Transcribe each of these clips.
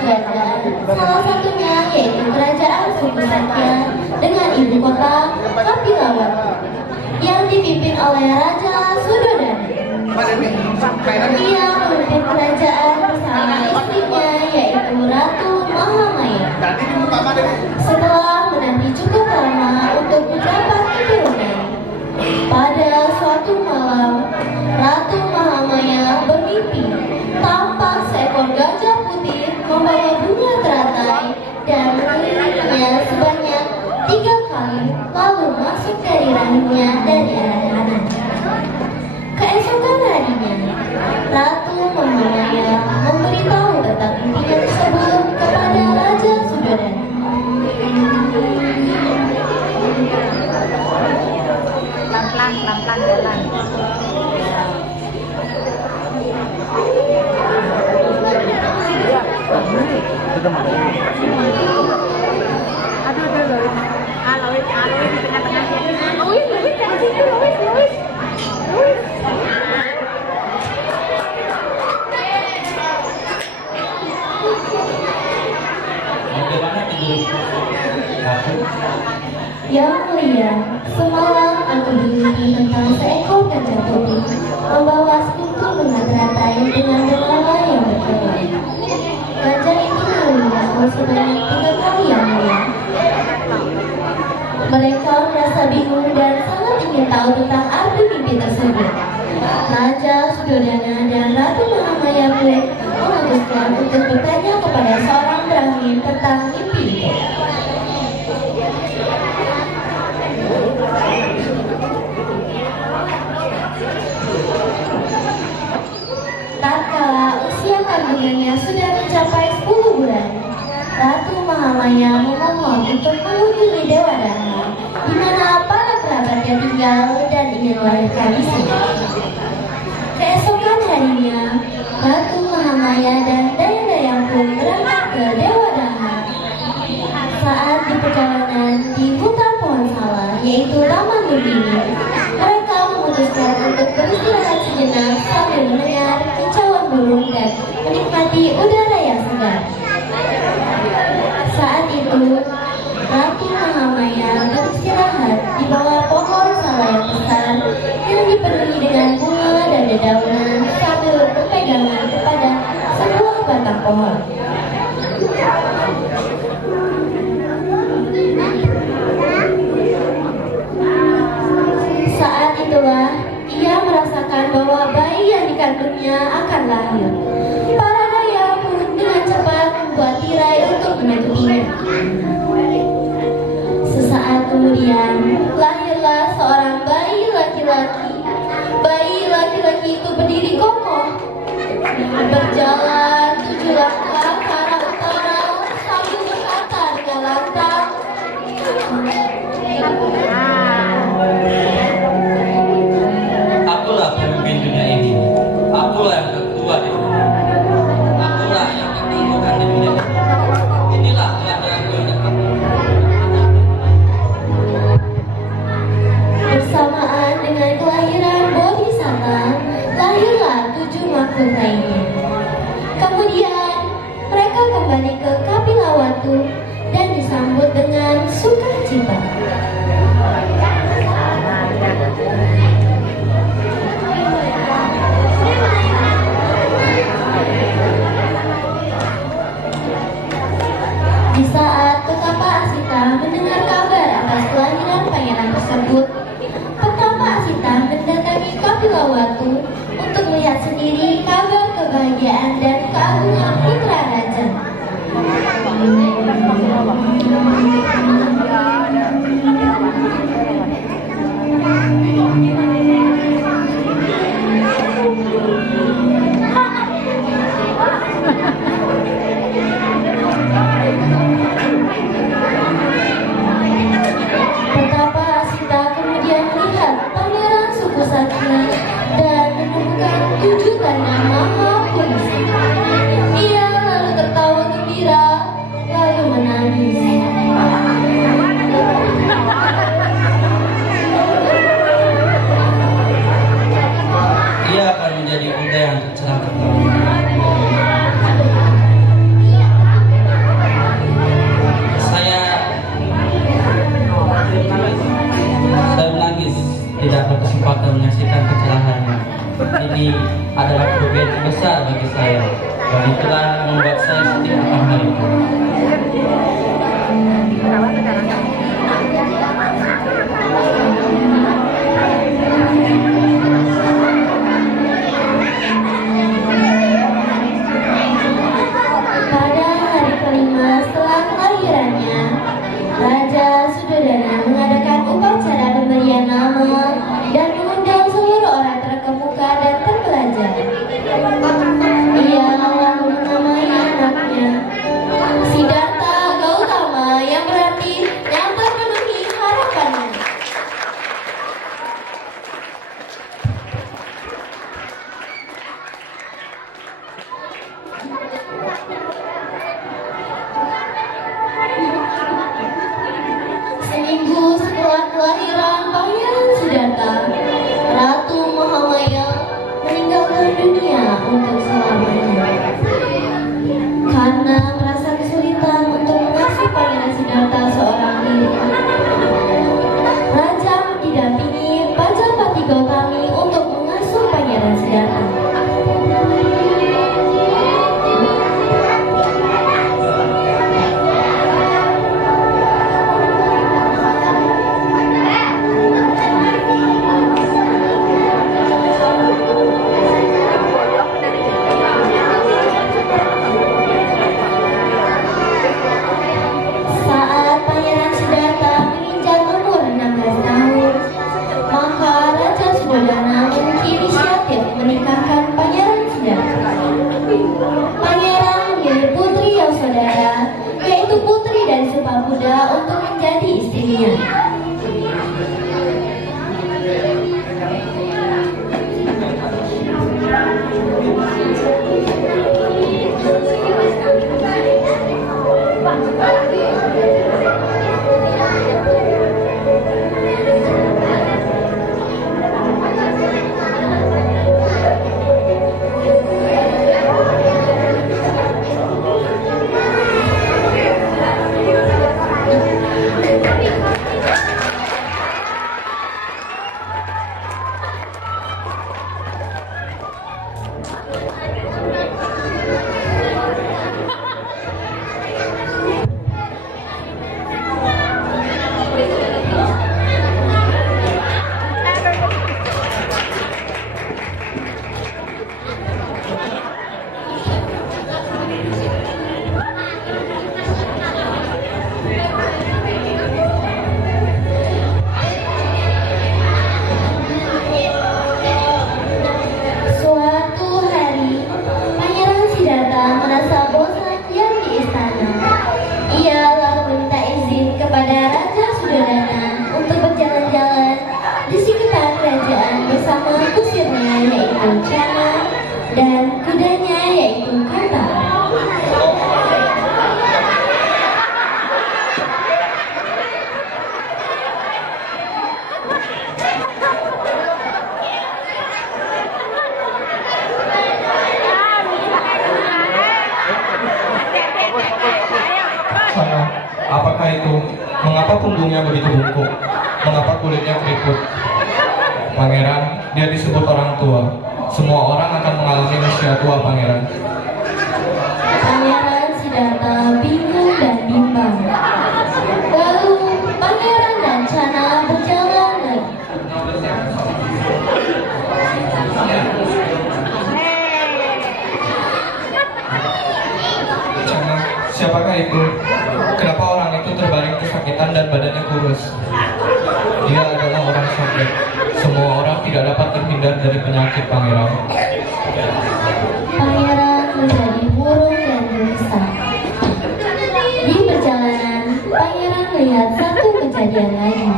kerajaan, salah satunya yaitu kerajaan suku Sakya dengan ibu kota Kapilawatu yang dipimpin oleh Raja Sudodana. Ia memimpin kerajaan bersama istrinya yaitu Ratu Mahamaya. Setelah menanti cukup lama untuk mendapat keturunan, pada suatu malam Ratu Mahamaya bermimpi tampak seekor gajah putih membawa bunga teratai dan mengirimnya sebanyak 3 kali lalu masuk dari rahimnya dan diarahkan. Keesokan harinya, Ratu Mahamaya memberitahu tentang impian tersebut kepada Raja Sudodana. Pelan-pelan jalan. Aduh, Lois di tengah-tengah sini. Lois dari situ, Lois. Yang mulia, semalam aku bermimpi tentang seekor gajah putih membawa sekuntum bunga teratai dengan warna yang berbeda. Gajah itu melihat aku sebanyak 3 kali yang mulia. Mereka merasa bingung dan sangat ingin tahu tentang arti mimpi tersebut. Raja Sudodana dan Ratu Mahamaya pun memutuskan untuk bertanya kepada seorang Brahmin tentang mimpi itu. Tatkala usia kandungannya sudah mencapai 10 bulan, Ratu Mahamaya memohon untuk mengunjungi Dewadana, di mana para kerabatnya tinggal dan ingin melahirkan di sini. Keesokan harinya, Ratu Mahamaya dan dayang-dayang pun berangkat ke Dewadana. Saat di perjalanan di hutan pohon salah, yaitu Taman Lumbini, mereka memutuskan untuk beristirahat sejenak sambil mendengar kicauan burung dan menikmati udara yang segar. Saat itu, Ratu Mahamaya beristirahat di bawah pohon salah yang besar yang dipenuhi dengan bunga dan dedaunan sambil berpegangan kepada sebuah batang pohon. Saat itulah ia merasakan bahwa bayi yang dikandungnya akan lahir. Para daya pun dengan cepat membuat tirai untuk menutupinya. Sesaat kemudian lahirlah seorang bayi laki-laki. Bayi laki-laki itu berdiri kokoh, berjalan 7 langkah ke arah utara sambil berkata dengan lantang, "Akulah pemimpin dunia ini. Akulah yang tertua di dunia. Akulah yang tertinggikan di dunia. Inilah keadaan gue yang Bersamaan dengan kelahiran Bodhisattva, lahirlah 7 makhluk lainnya. Kemudian mereka kembali ke Kapilawatu dan disambut dengan sukacita. Di saat Petapa Asita mendengar kabar atas kelahiran pangeran tersebut, Petapa Asita mendatangi Kapilawatu untuk melihat sendiri kabar kebahagiaan dan keagungan putra raja. Petapa Asita kemudian melihat pangeran suku Sakya dan menemukan 7 tanda maha kuasa. Ia lalu tertawa gembira, lalu menangis. Dia akan menjadi kuda yang cerah. ini adalah kerugian yang besar bagi saya, dan itulah yang membuat saya sedih akan hal itu. Pada hari kelima setelah kelahirannya, Raja Sudodana mengadakan upacara pemberian nama dan mengundang seluruh orang terkemuka dan terpelajar. Ia lalu menamai anaknya Siddhartha Gautama, yang berarti yang terpenuhi harapannya. Seminggu setelah kelahiran Pangeran Siddhartha, Ratu Mahamaya meninggalkan dunia untuk selamanya. Karena merasa kesulitan untuk mengasuh Pangeran Siddhartha seorang diri, Raja mendampingi Pajapati Gautami untuk mengasuh Pangeran Siddhartha. Saat Pangeran Siddhartha menginjak umur 16 tahun, maka Raja Sudodana menginisiatif menikahkan Pangeran Siddhartha. Pangeran memilih putri Yasodhara, yaitu putri dari Supabuddha, untuk menjadi istrinya. Suatu hari, Pangeran Siddhartha merasa bosan diam di istana. Ia lalu meminta izin kepada Raja Sudodana untuk berjalan-jalan di sekitar kerajaan bersama kusirnya, yaitu Chana, dan kudanya, yaitu Kata. Sana, apakah itu? Mengapa punggungnya begitu bungkuk? Mengapa kulitnya keriput? Pangeran, dia disebut orang tua. Semua orang akan mengalami usia tua, Pangeran. Pangeran Siddhartha bingung dan bimbang. Lalu Pangeran dan Chana berjalan lagi. Chana, siapakah itu? Kenapa orang itu terbaring kesakitan dan badannya kurus? Dia adalah orang sakit. Semua orang tidak dapat terhindar dari penyakit, Pangeran. Pangeran menjadi murung dan gelisah. Di perjalanan, Pangeran melihat satu kejadian lagi.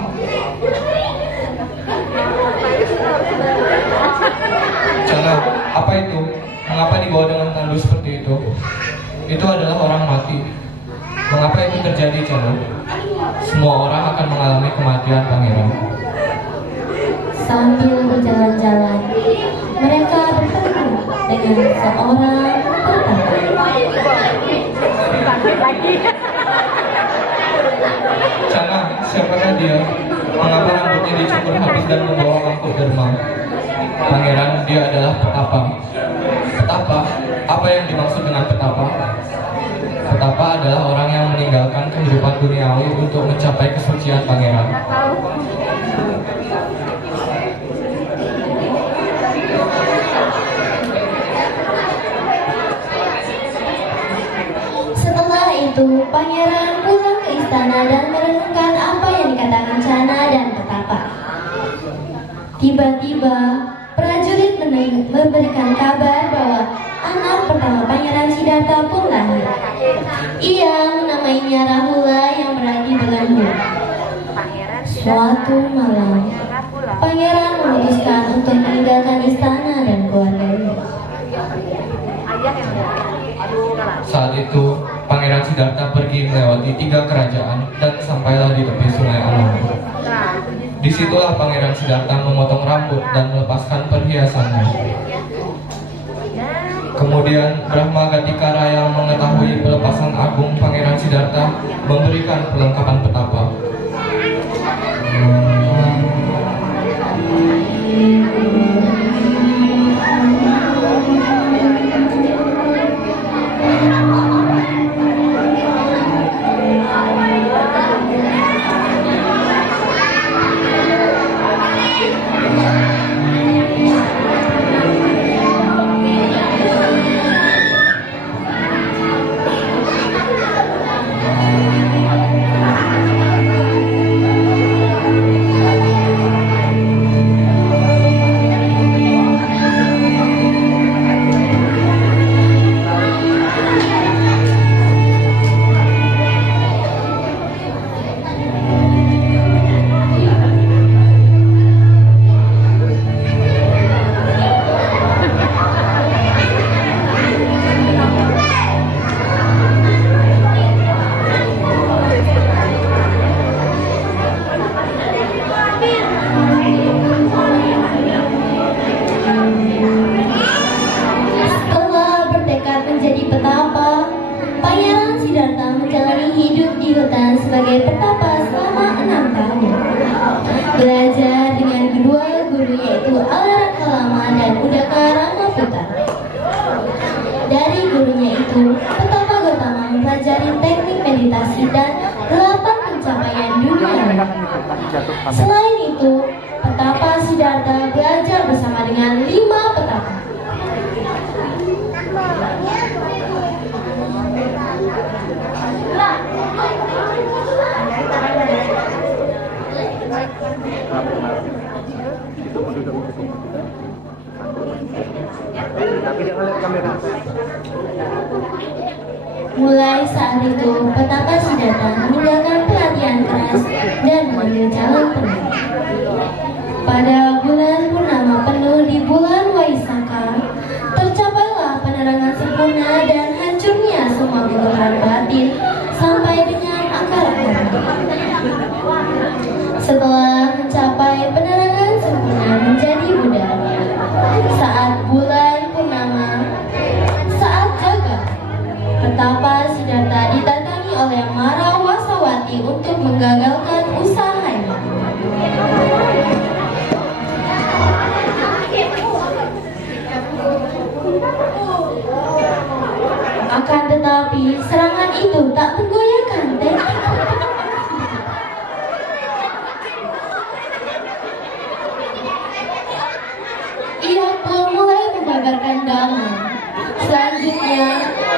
Chana, apa itu? Mengapa dibawa dengan tandu seperti itu? Itu adalah orang mati. Mengapa itu terjadi, Chana? Semua orang akan mengalami kematian, Pangeran. Sambil berjalan-jalan, mereka bertemu dengan seorang petani. Chana, siapakah dia? Mengapa rambutnya dicukur habis dan membawa mangkuk derma? pangeran, dia adalah petapa. Petapa? Apa yang dimaksud dengan petapa? Petapa adalah orang yang meninggalkan kehidupan duniawi untuk mencapai kesucian pangeran. Setelah itu, pangeran pulang ke istana dan merenungkan apa yang dikatakan Cana dan petapa. Tiba-tiba, prajurit memberikan kabar bahwa anak pertama Pangeran Siddhartha pun lahir. Ia menamainya Rahula yang berarti belenggu. Suatu malam, pangeran memutuskan untuk meninggalkan istana dan keluarganya. Saat itu, Pangeran Siddhartha pergi melewati 3 kerajaan dan sampailah di tepi sungai Ananda. Disitulah Pangeran Siddhartha memotong rambut dan melepaskan perhiasannya. Kemudian Brahma Gatikara yang mengetahui pelepasan agung Pangeran Siddhartha memberikan perlengkapan petapa. sebagai petapa selama 6 tahun. Belajar dengan kedua guru yaitu Alarakhalama dan Udaka Ramaputra. Dari gurunya itu, petapa Gautama mempelajari teknik meditasi dan 8 pencapaian dunia. Selain itu, petapa Siddhartha belajar bersama dengan 5 petapa. Tapi jangan lihat kamera. Mulai saat itu, petapa Siddhartha meninggalkan pelatihan keras dan mengambil jalan penuh. Pada bulan purnama penuh di bulan Waisaka, tercapailah penerangan sempurna dan hancurnya semua gugatan batin sampai dengan akar-akar. Setelah mencapai penerangan sempurna menjadi Buddha, saat bulan purnama, saat jaga, petapa Siddhartha didatangi oleh Mara Wasawati untuk menggagalkan usahanya. Akan tetapi serangan itu tak menggoyahkan teknik. Ia pun mulai mengabarkan Dhamma. Selanjutnya,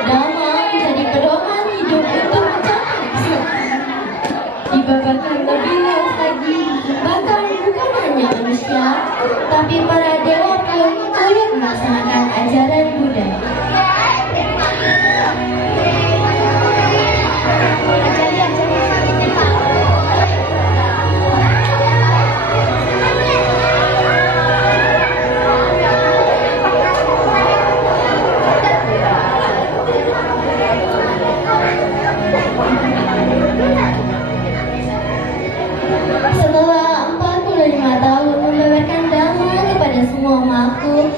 Dhamma menjadi pedoman hidup untuk mencapai kesenangan. Dibabarkan lebih luas lagi, bahkan bukan hanya manusia, tapi para dewa pun turut melaksanakan ajaran Buddha. Setelah 45 tahun membeberkan Dhamma kepada semua makhluk,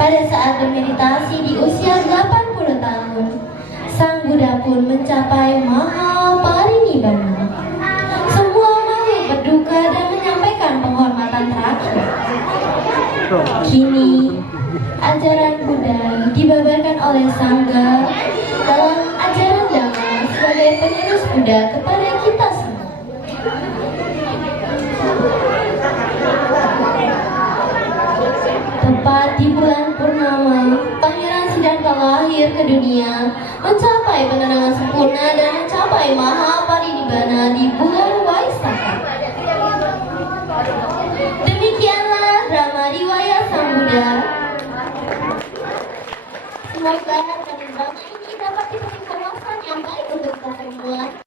pada saat bermeditasi di usia 80 tahun, Sang Buddha pun mencapai Mahaparinibbana. Semua makhluk berduka dan menyampaikan penghormatan terakhir. Kini, ajaran Buddha dibabarkan oleh Sangha dalam ajaran Dhamma sebagai penerus Buddha kepada kita semua. Tepat di bulan purnama, Pangeran Siddhartha lahir ke dunia, mencapai penerangan sempurna dan mencapai Mahaparinibbana di bulan Waisakha. Demikianlah drama riwayat Sang Buddha. Semoga dari drama ini dapat diberi wawasan yang baik untuk kita semua.